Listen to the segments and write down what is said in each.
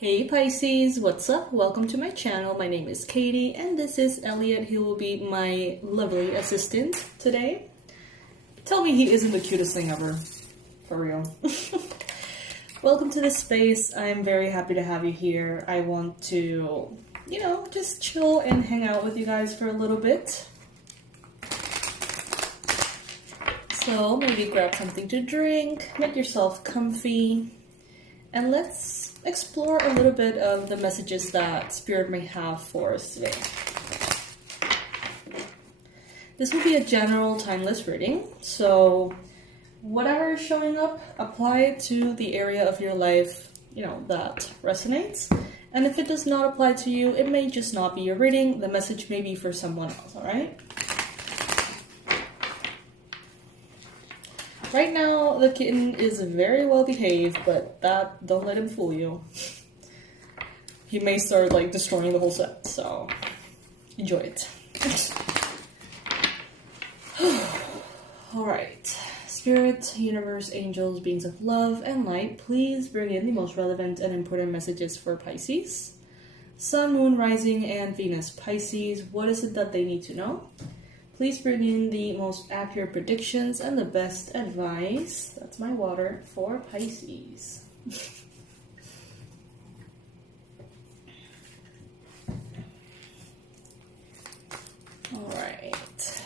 Hey Pisces, what's up? Welcome to my channel. My name is Katie and this is Elliot. He will be my lovely assistant today. Tell me he isn't the cutest thing ever. For real. Welcome to this space. I'm very happy to have you here. I want to, just chill and hang out with you guys for a little bit. So maybe grab something to drink, make yourself comfy, and let's explore a little bit of the messages that Spirit may have for us today. This will be a general timeless reading, so whatever is showing up, apply it to the area of your life, that resonates. And if it does not apply to you, it may just not be your reading. The message may be for someone else, alright? Right now, the kitten is very well behaved, but don't let him fool you. He may start destroying the whole set, so enjoy it. Alright, Spirit, Universe, Angels, Beings of Love, and Light, please bring in the most relevant and important messages for Pisces. Sun, Moon, Rising, and Venus Pisces, what is it that they need to know? Please bring in the most accurate predictions and the best advice. That's my water for Pisces. Alright.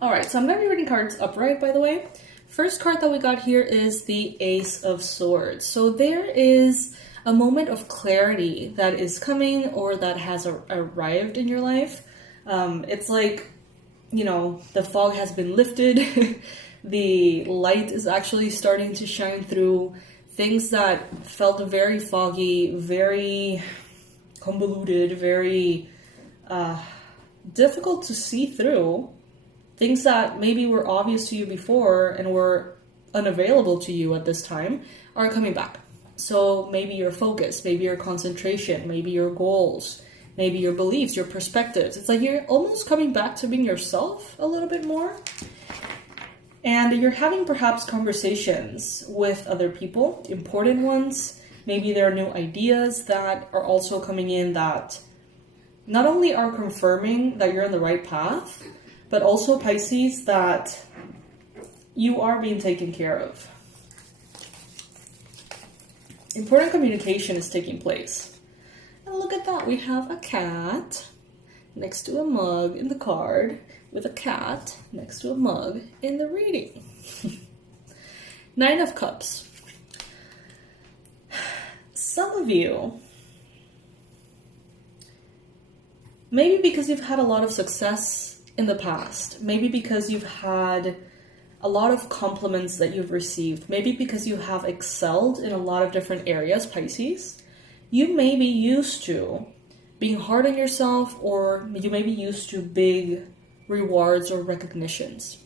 Alright, so I'm going to be reading cards upright, by the way. First card that we got here is the Ace of Swords. So there is a moment of clarity that is coming or that has arrived in your life. It's like, the fog has been lifted. The light is actually starting to shine through. Things that felt very foggy, very convoluted, very difficult to see through. Things that maybe were obvious to you before and were unavailable to you at this time are coming back. So maybe your focus, maybe your concentration, maybe your goals, maybe your beliefs, your perspectives. It's like you're almost coming back to being yourself a little bit more. And you're having perhaps conversations with other people, important ones. Maybe there are new ideas that are also coming in that not only are confirming that you're on the right path, but also, Pisces, that you are being taken care of. Important communication is taking place. And look at that, we have a cat next to a mug in the card, with a cat next to a mug in the reading. Nine of Cups. Some of you, maybe because you've had a lot of success in the past, maybe because you've had a lot of compliments that you've received, maybe because you have excelled in a lot of different areas, Pisces, you may be used to being hard on yourself, or you may be used to big rewards or recognitions.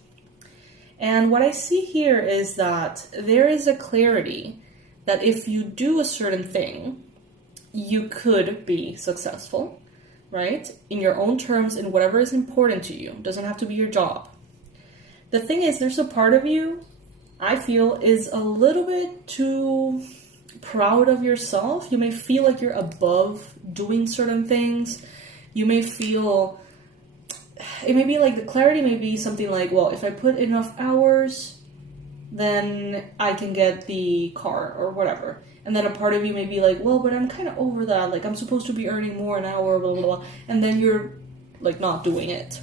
And what I see here is that there is a clarity that if you do a certain thing, you could be successful, right? In your own terms, in whatever is important to you. It doesn't have to be your job. The thing is, there's a part of you, I feel, is a little bit too proud of yourself. You may feel like you're above doing certain things. You may feel, it may be like the clarity may be something like, well, if I put enough hours, then I can get the car or whatever. And then a part of you may be like, well, but I'm kind of over that. Like, I'm supposed to be earning more an hour, blah, blah, blah. And then you're, not doing it.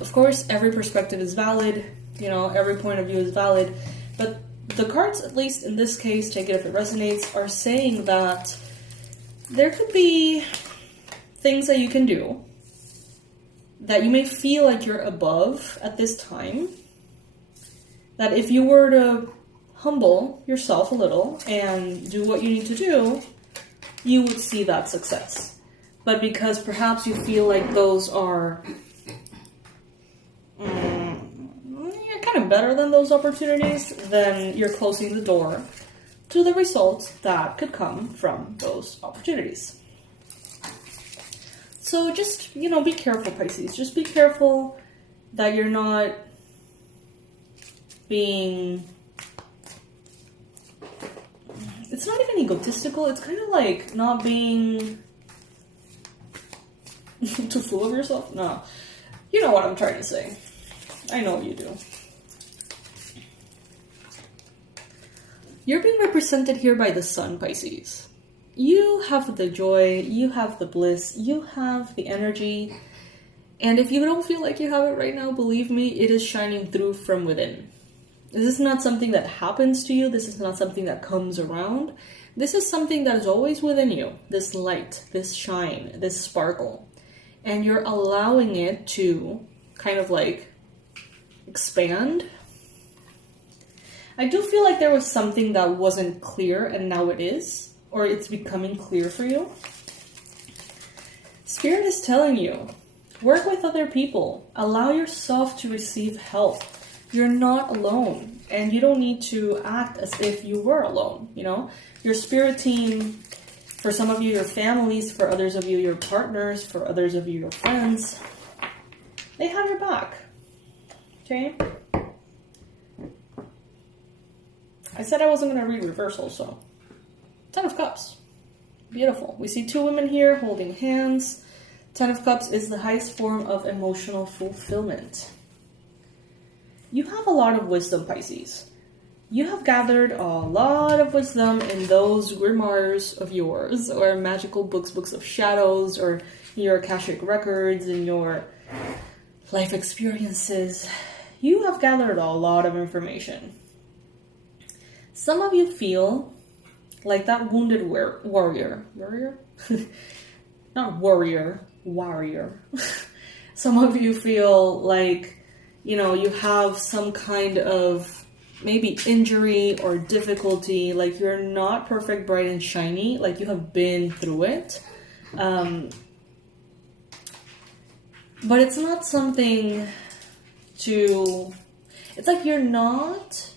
Of course, every perspective is valid. Every point of view is valid. But the cards, at least in this case, take it if it resonates, are saying that there could be things that you can do that you may feel like you're above at this time. That if you were to humble yourself a little and do what you need to do, you would see that success. But because perhaps you feel like those are you're kind of better than those opportunities, then you're closing the door to the results that could come from those opportunities. So just, be careful, Pisces. Just be careful that you're not being it's not even egotistical. It's kind of like not being too full of yourself. No, you know what I'm trying to say. I know you do. You're being represented here by the sun, Pisces. You have the joy, you have the bliss, you have the energy. And if you don't feel like you have it right now, believe me, it is shining through from within. This is not something that happens to you. This is not something that comes around. This is something that is always within you. This light, this shine, this sparkle. And you're allowing it to kind of like expand. I do feel like there was something that wasn't clear and now it is, or it's becoming clear for you. Spirit is telling you, work with other people. Allow yourself to receive help. You're not alone, and you don't need to act as if you were alone, you know? Your spirit team, for some of you, your families, for others of you, your partners, for others of you, your friends, they have your back, okay? I said I wasn't going to read reversal, so. 10 of Cups. Beautiful. We see two women here holding hands. 10 of Cups is the highest form of emotional fulfillment. You have a lot of wisdom, Pisces. You have gathered a lot of wisdom in those grimoires of yours, or magical books, books of shadows, or your Akashic records and your life experiences. You have gathered a lot of information. Some of you feel like that wounded warrior. Not warrior. Some of you feel like, you know, you have some kind of maybe injury or difficulty, like you're not perfect, bright, and shiny, like you have been through it. But it's not something to... It's like you're not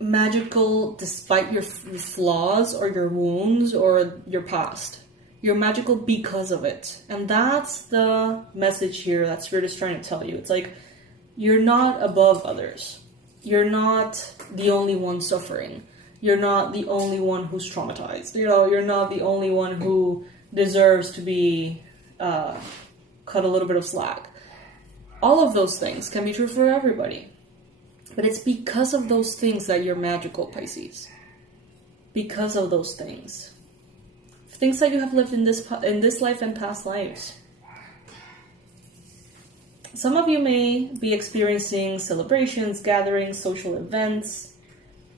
magical despite your flaws or your wounds or your past. You're magical because of it. And that's the message here that Spirit is trying to tell you. It's like, you're not above others. You're not the only one suffering. You're not the only one who's traumatized. You know, you're not the only one who deserves to be cut a little bit of slack. All of those things can be true for everybody. But it's because of those things that you're magical, Pisces. Because of those things. Things that you have lived in this life and past lives. Some of you may be experiencing celebrations, gatherings, social events.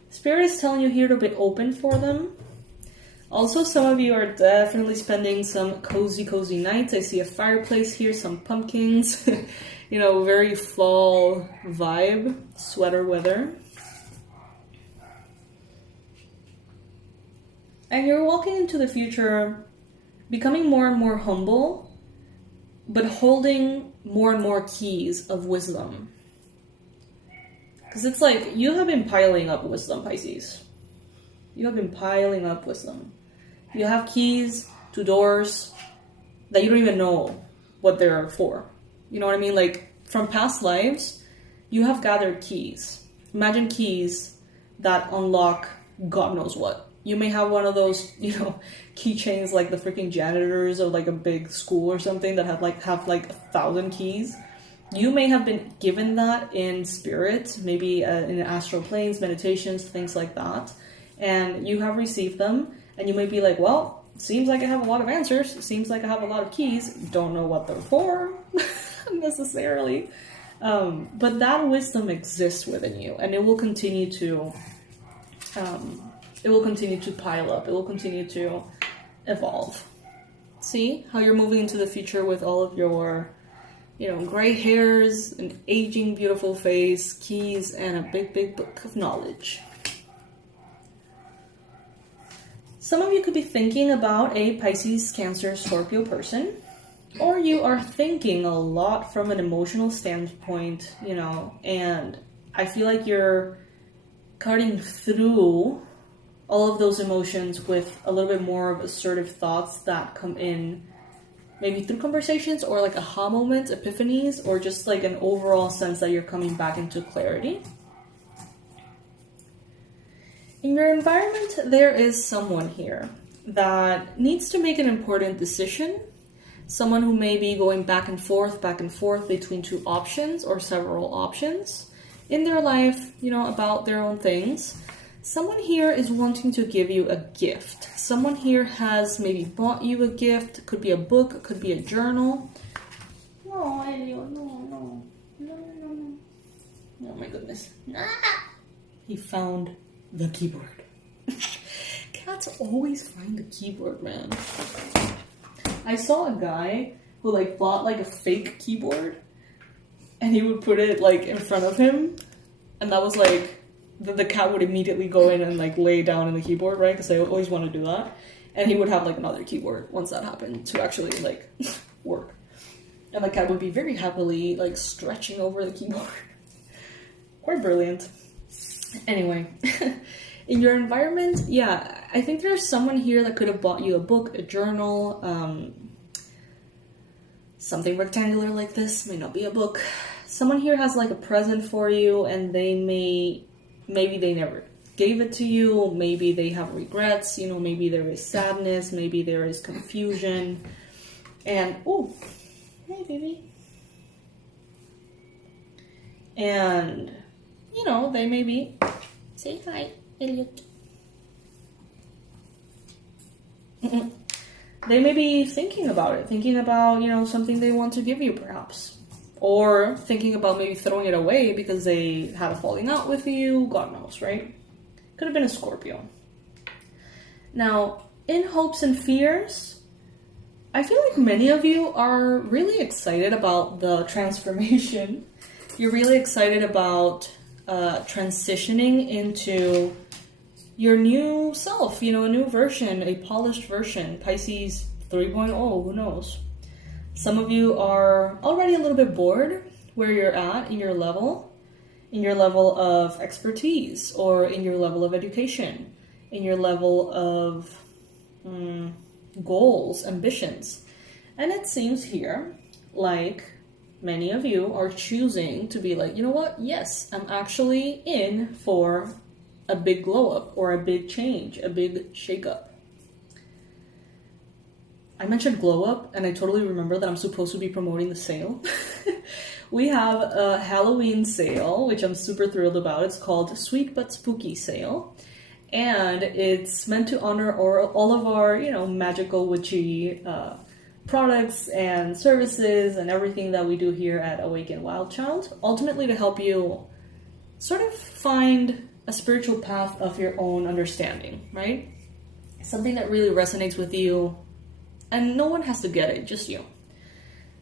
Spirit is telling you here to be open for them. Also, some of you are definitely spending some cozy nights. I see a fireplace here, some pumpkins. You know, very fall vibe, sweater weather. And you're walking into the future, becoming more and more humble, but holding more and more keys of wisdom. Because it's like, you have been piling up wisdom, Pisces. You have been piling up wisdom. You have keys to doors that you don't even know what they're for. You know what I mean? Like, from past lives, you have gathered keys. Imagine keys that unlock God knows what. You may have one of those, you know, keychains like the freaking janitors of like a big school or something that have like 1,000 keys. You may have been given that in spirit, maybe in astral planes, meditations, things like that. And you have received them, and you may be like, well, seems like I have a lot of answers. Seems like I have a lot of keys. Don't know what they're for necessarily. But that wisdom exists within you, and it will continue to pile up. It will continue to evolve. See how you're moving into the future with all of your, you know, gray hairs, an aging, beautiful face, keys, and a big book of knowledge. Some of you could be thinking about a Pisces, Cancer, Scorpio person, or you are thinking a lot from an emotional standpoint, you know, and I feel like you're cutting through all of those emotions with a little bit more of assertive thoughts that come in maybe through conversations or like aha moments, epiphanies, or just like an overall sense that you're coming back into clarity. In your environment, there is someone here that needs to make an important decision. Someone who may be going back and forth between two options or several options in their life, about their own things. Someone here is wanting to give you a gift. Someone here has maybe bought you a gift. Could be a book, could be a journal. No, Elio, no. Oh my goodness. He found the keyboard. Cats always find the keyboard, man. I saw a guy who bought a fake keyboard and he would put it in front of him, and that was the cat would immediately go in and lay down in the keyboard, right? Because they always want to do that. And he would have another keyboard once that happened to actually work. And the cat would be very happily stretching over the keyboard. Quite brilliant. Anyway, in your environment, yeah, I think there's someone here that could have bought you a book, a journal, something rectangular like this, may not be a book. Someone here has a present for you, and maybe they never gave it to you, maybe they have regrets, maybe there is sadness, maybe there is confusion, and, oh, hey baby. And, they may be, say hi, Elliot. They may be thinking about something they want to give you, perhaps. Or thinking about maybe throwing it away because they had a falling out with you, God knows, right? Could have been a Scorpio. Now, in hopes and fears, I feel like many of you are really excited about the transformation. You're really excited about transitioning into your new self, a new version, a polished version, Pisces 3.0, who knows? Some of you are already a little bit bored where you're at in your level of expertise, or in your level of education, in your level of goals, ambitions. And it seems here like many of you are choosing to be you know what? Yes, I'm actually in for a big glow up or a big change, a big shake up. I mentioned glow up, and I totally remember that I'm supposed to be promoting the sale. We have a Halloween sale, which I'm super thrilled about. It's called Sweet But Spooky Sale. And it's meant to honor all of our, magical, witchy products and services and everything that we do here at Awaken Wild Child. Ultimately to help you sort of find a spiritual path of your own understanding, right? Something that really resonates with you, and no one has to get it, just you.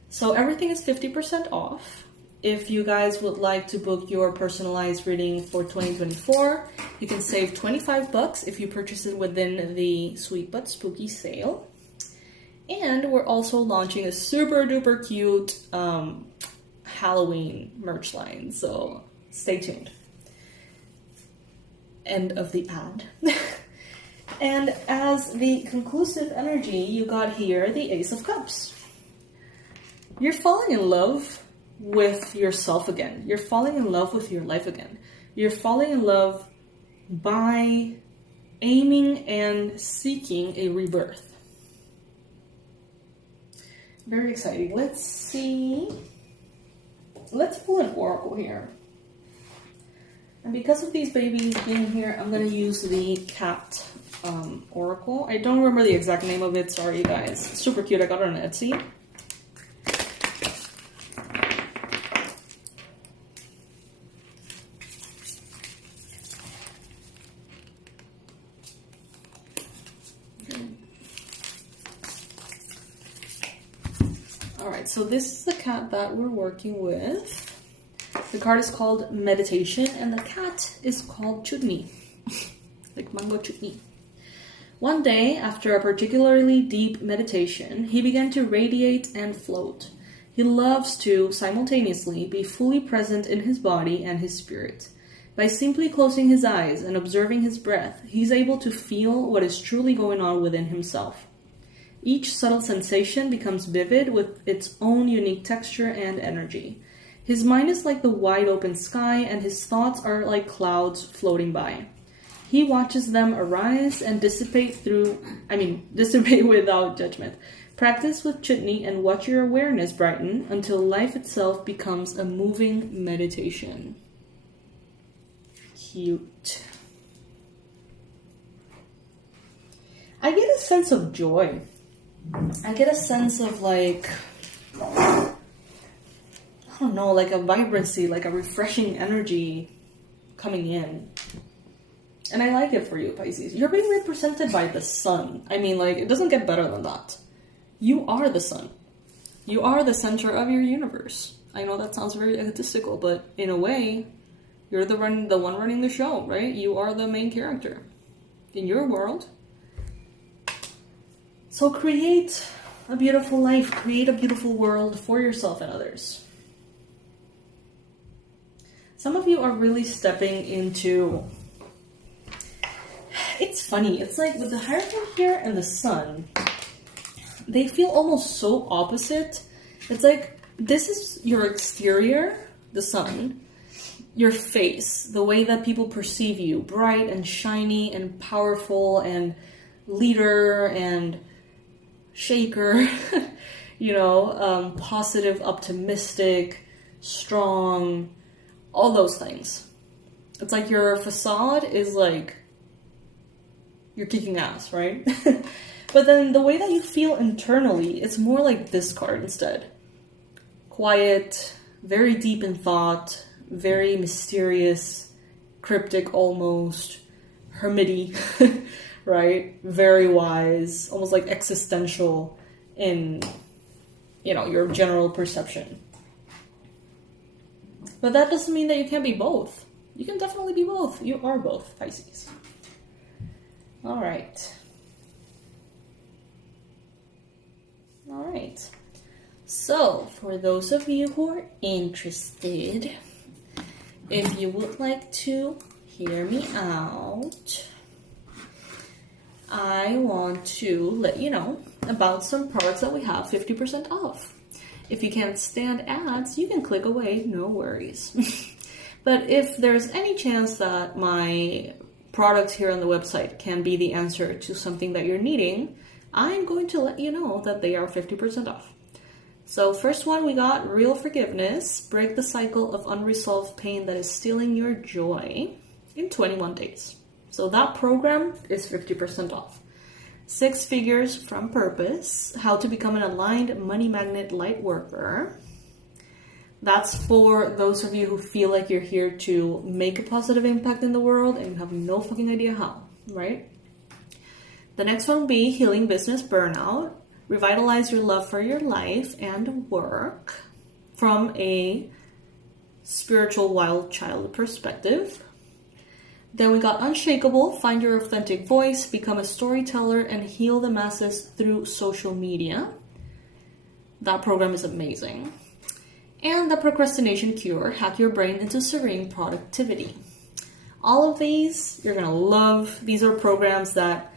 So everything is 50% off. If you guys would like to book your personalized reading for 2024, you can save $25 if you purchase it within the Sweet But Spooky sale. And we're also launching a super duper cute Halloween merch line, so stay tuned. End of the ad. And as the conclusive energy, you got here the Ace of Cups. You're falling in love with yourself again. You're falling in love with your life again. You're falling in love by aiming and seeking a rebirth. Very exciting. Let's see. Let's pull an oracle here. And because of these babies being here, I'm going to use the cat oracle. I don't remember the exact name of it. Sorry, guys. It's super cute. I got it on Etsy. Alright, so this is the cat that we're working with. The card is called Meditation, and the cat is called Chutney. Like mango chutney. One day, after a particularly deep meditation, he began to radiate and float. He loves to, simultaneously, be fully present in his body and his spirit. By simply closing his eyes and observing his breath, he's able to feel what is truly going on within himself. Each subtle sensation becomes vivid with its own unique texture and energy. His mind is like the wide open sky, and his thoughts are like clouds floating by. He watches them arise and dissipate without judgment. Practice with chutney and watch your awareness brighten until life itself becomes a moving meditation. Cute. I get a sense of joy. I get a sense of like, I don't know, like a vibrancy, like a refreshing energy coming in. And I like it for you, Pisces. You're being represented by the sun. I mean, like, it doesn't get better than that. You are the sun. You are the center of your universe. I know that sounds very egotistical, but in a way, you're the one running the show, right? You are the main character in your world. So create a beautiful life, create a beautiful world for yourself and others. Some of you are really stepping into... It's funny, it's like with the Hierophant here and the sun, they feel almost so opposite. It's like, this is your exterior, the sun, your face, the way that people perceive you, bright and shiny and powerful and leader and shaker, positive, optimistic, strong, all those things. It's like your facade is like, you're kicking ass, right? But then the way that you feel internally, it's more like this card instead. Quiet, very deep in thought, very mysterious, cryptic almost, hermity, right? Very wise, almost like existential in, your general perception. But that doesn't mean that you can't be both. You can definitely be both. You are both, Pisces. All right. So, for those of you who are interested, if you would like to hear me out, I want to let you know about some products that we have 50% off. If you can't stand ads, you can click away, no worries. But if there's any chance that my products here on the website can be the answer to something that you're needing, I'm going to let you know that they are 50% off. So first one, we got Real Forgiveness. Break the cycle of unresolved pain that is stealing your joy in 21 days. So that program is 50% off. 6 Figures from Purpose. How to become an aligned money magnet light worker. That's for those of you who feel like you're here to make a positive impact in the world and you have no fucking idea how, right? The next one will be Healing Business Burnout. Revitalize your love for your life and work from a spiritual wild child perspective. Then we got Unshakable. Find your authentic voice, become a storyteller, and heal the masses through social media. That program is amazing. And the Procrastination Cure. Hack your brain into serene productivity. All of these you're going to love. These are programs that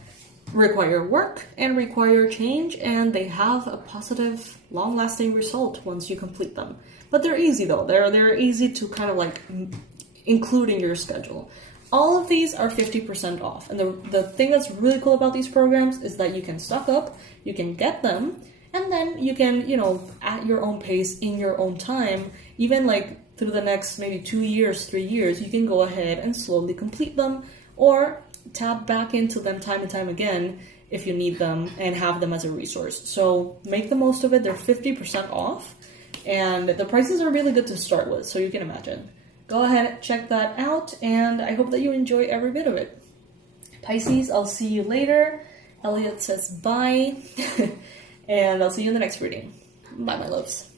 require work and require change, and they have a positive, long-lasting result once you complete them. But they're easy though. They're easy to kind of like include in your schedule. All of these are 50% off. And the thing that's really cool about these programs is that you can stock up, you can get them, and then you can, at your own pace, in your own time, even like through the next maybe 2 years, 3 years, you can go ahead and slowly complete them or tap back into them time and time again if you need them and have them as a resource. So make the most of it. They're 50% off and the prices are really good to start with, so you can imagine. Go ahead, check that out, and I hope that you enjoy every bit of it. Pisces, I'll see you later. Elliot says bye, and I'll see you in the next reading. Bye, my loves.